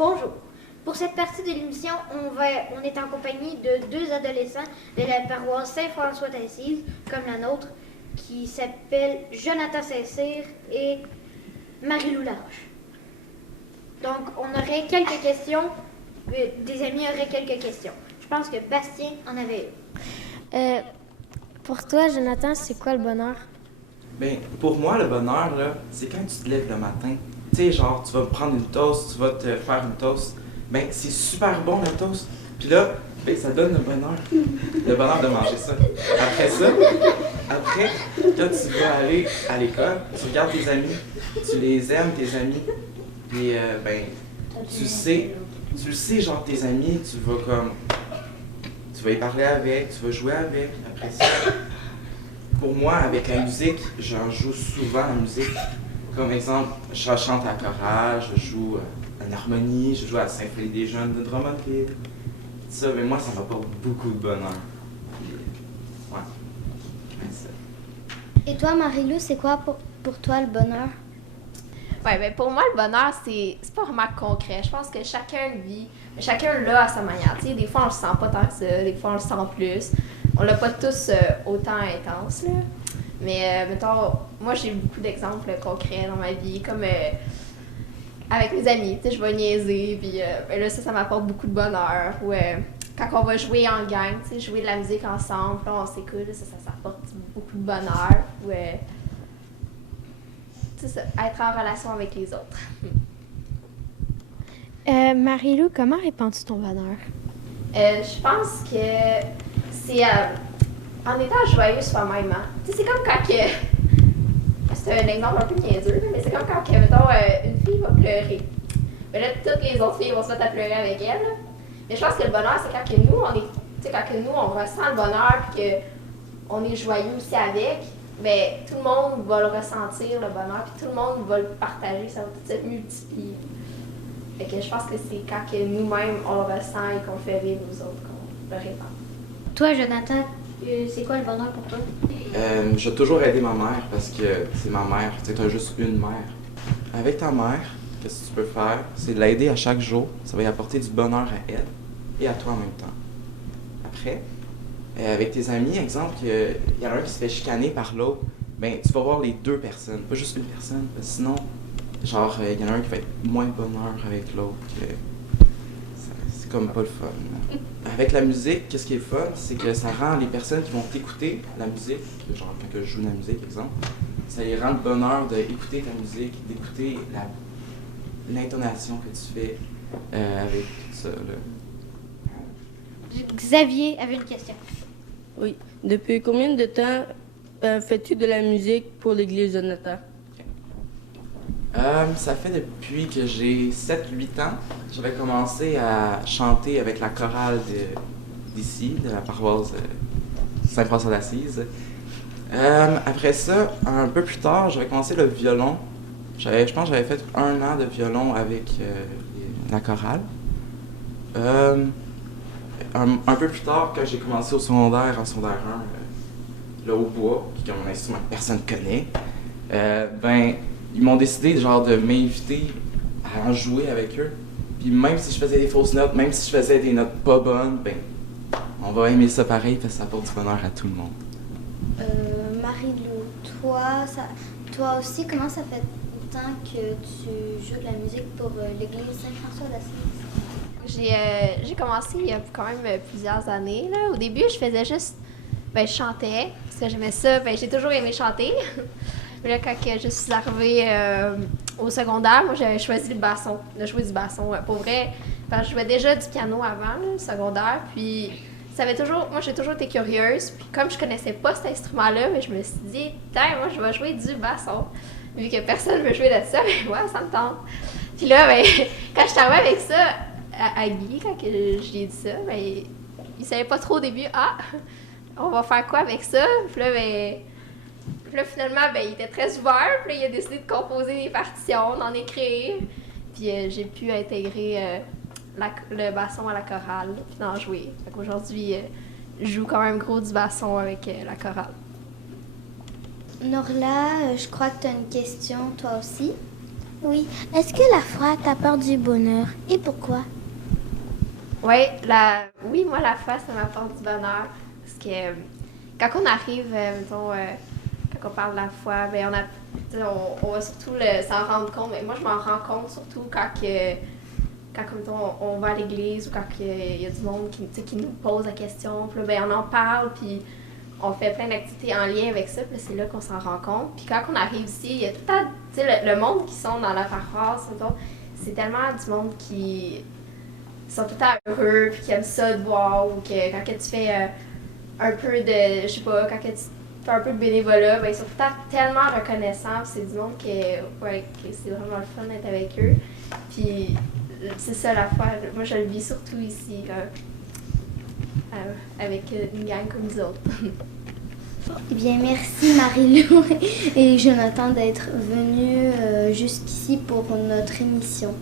Bonjour. Pour cette partie de l'émission, on est en compagnie de deux adolescents de la paroisse Saint-François d'Assise, comme la nôtre, qui s'appellent Jonathan Saint-Cyr et Marie-Lou Laroche. Donc, on aurait quelques questions. Des amis auraient quelques questions. Je pense que Bastien en avait une. Pour toi, Jonathan, c'est quoi le bonheur? Ben, pour moi, le bonheur, là, c'est quand tu te lèves le matin. Tu sais, genre, tu vas prendre une toast, tu vas te faire une toast. Ben, c'est super bon, la toast. Puis là, ben, ça donne le bonheur de manger ça. Après, quand tu vas aller à l'école, tu regardes tes amis, tu les aimes, tes amis. Puis, ben, tu sais, genre, tes amis, tu vas y parler avec, tu vas jouer avec. Après ça, pour moi, avec la musique, j'en joue souvent la musique. Comme exemple, je chante à la chorale, je joue en harmonie, je joue à la symphonie des jeunes de Drummondville. Ça, mais moi, ça m'apporte beaucoup de bonheur. Puis, ouais. C'est ça. Et toi, Marie-Lou, c'est quoi pour toi le bonheur? Ouais, ben pour moi, le bonheur, c'est pas vraiment concret. Je pense que chacun le vit, mais chacun l'a à sa manière. Tu sais, des fois, on le sent pas tant que ça, des fois, on le sent plus. On l'a pas tous autant intense, là. Mais, mettons, moi, j'ai beaucoup d'exemples concrets dans ma vie, comme avec mes amis. Tu sais, je vais niaiser, puis ben là, ça m'apporte beaucoup de bonheur. Ou quand on va jouer en gang, tu sais, jouer de la musique ensemble, là, on s'écoute, ça apporte beaucoup de bonheur. Ou, c'est ça, être en relation avec les autres. Marie-Lou, comment répands-tu ton bonheur? Je pense que c'est en étant joyeux soi-même. Hein. Tu sais, c'est comme quand que... C'est un exemple un peu niaiseux, mais c'est comme quand, mettons, une fille va pleurer. Mais là, toutes les autres filles vont se mettre à pleurer avec elle. Là. Mais je pense que le bonheur, c'est quand que nous, on ressent le bonheur et qu'on est joyeux aussi avec. Bien, tout le monde va le ressentir, le bonheur, puis tout le monde va le partager, ça va tout se multiplier. Fait que je pense que c'est quand que nous-mêmes, on le ressent et qu'on fait vivre aux autres, qu'on le répand. Toi, Jonathan, c'est quoi le bonheur pour toi? J'ai toujours aidé ma mère parce que c'est ma mère, tu sais, t'as juste une mère. Avec ta mère, qu'est-ce que tu peux faire? C'est de l'aider à chaque jour, ça va y apporter du bonheur à elle et à toi en même temps. Après, avec tes amis, exemple, il y en a un qui se fait chicaner par l'autre, ben tu vas voir les deux personnes, pas juste une personne, parce que sinon, genre, il y en a un qui va être moins de bonheur avec l'autre, c'est comme pas le fun. Avec la musique, qu'est-ce qui est fun, c'est que ça rend les personnes qui vont t'écouter la musique, genre quand je joue de la musique, exemple, ça les rend de bonheur d'écouter ta musique, d'écouter l'intonation que tu fais avec tout ça, là. Xavier avait une question. Oui. Depuis combien de temps fais-tu de la musique pour l'église Jonathan? Ça fait depuis que j'ai 7-8 ans. J'avais commencé à chanter avec la chorale d'ici, de la paroisse Saint-François d'Assise. Après ça, un peu plus tard, j'avais commencé le violon. Je pense que j'avais fait 1 an de violon avec la chorale. Un peu plus tard, quand j'ai commencé au secondaire, en secondaire 1, le hautbois, qui est un instrument que personne ne connaît, ben, ils m'ont décidé genre, de m'inviter à en jouer avec eux. Puis même si je faisais des fausses notes, même si je faisais des notes pas bonnes, ben, on va aimer ça pareil parce que ça apporte du bonheur à tout le monde. Marie-Lou, toi aussi, comment ça fait longtemps que tu joues de la musique pour l'église Saint-François d'Assise? J'ai commencé il y a quand même plusieurs années. Là. Au début, je faisais juste... Ben, je chantais, parce que j'aimais ça. Ben, j'ai toujours aimé chanter. Mais là, quand je suis arrivée au secondaire, moi, j'avais choisi le basson, de jouer du basson. Pour vrai, parce que je jouais déjà du piano avant, là, le secondaire. Puis, moi, j'ai toujours été curieuse. Puis, comme je connaissais pas cet instrument-là, mais je me suis dit, tiens, moi, je vais jouer du basson. Vu que personne ne veut jouer de ça, mais ouais, ça me tente. Puis là, ben, quand je suis arrivée avec ça, à Guy, quand je lui ai dit ça, ben, il savait pas trop au début. Ah, on va faire quoi avec ça? Puis là, finalement, ben, il était très ouvert. Puis là, il a décidé de composer des partitions, d'en écrire. Puis j'ai pu intégrer le basson à la chorale, puis d'en jouer. Fait qu'aujourd'hui, je joue quand même gros du basson avec la chorale. Norla, je crois que tu as une question, toi aussi. Oui. Est-ce que la foi t'apporte du bonheur? Et pourquoi? Oui, moi, la foi, ça m'apporte du bonheur. Parce que quand on arrive, mettons, quand on parle de la foi, ben on va surtout s'en rendre compte. Mais moi, je m'en rends compte surtout quand mettons, on va à l'église ou quand il y a du monde qui nous pose la question. Puis là, ben, on en parle, puis on fait plein d'activités en lien avec ça. Puis là, c'est là qu'on s'en rend compte. Puis quand on arrive ici, il y a tout le temps, le monde qui sont dans la paroisse, mettons, c'est tellement du monde qui sont tout le temps heureux, puis qui aiment ça de voir, ou que quand que tu fais un peu de, je sais pas, quand que tu fais un peu de bénévolat, ben, ils sont tout le temps tellement reconnaissants, puis c'est du monde que c'est vraiment le fun d'être avec eux. Puis c'est ça la foi, moi je le vis surtout ici, avec une gang comme nous autres. Eh bien, merci Marie-Lou et Jonathan d'être venus jusqu'ici pour notre émission.